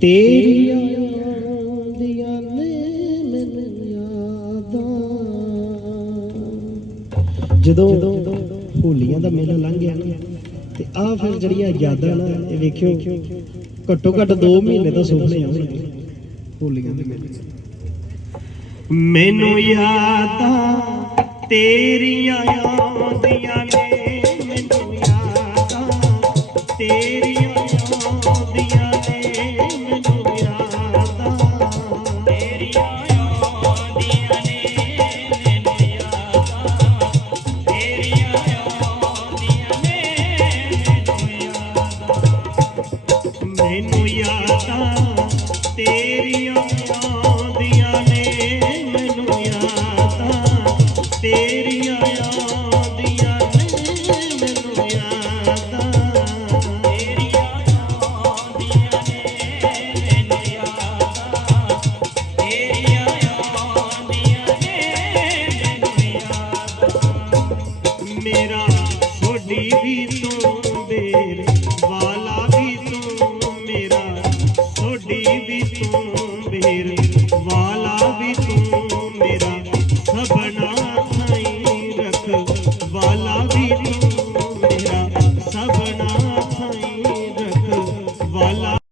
ਤੇਰੀਆਂ ਆਉਂਦੀਆਂ ਨੇ ਮੈਨੂੰ ਯਾਦਾਂ। ਜਦੋਂ ਹੋਲੀਆਂ ਦਾ ਮੇਲਾ ਲੰਘ ਗਿਆ ਨਾ ਤੇ ਆ ਫਿਰ ਜਿਹੜੀਆਂ ਯਾਦਾਂ ਨਾ ਇਹ ਵੇਖਿਓ ਘੱਟੋ ਘੱਟ 2 ਮਹੀਨੇ ਤਾਂ ਸੁਪਨੇ ਆਉਣਗੇ ਹੋਲੀਆਂ ਦੇ ਮੇਲੇ ਮੈਨੂੰ ਯਾਦਾਂ ਤੇਰੀਆਂ ਆਉਂਦੀਆਂ ਨੇ ਮੈਨੂੰ ਯਾਦਾਂ ਤੇਰੀਆਂ ਮੈਨੂੰ ਯਾਦਾਂ ਮੈਨੂੰ ਯਾਦਾਂ ਤੇਰੀਆਂ ਆਉਂਦੀਆਂ तू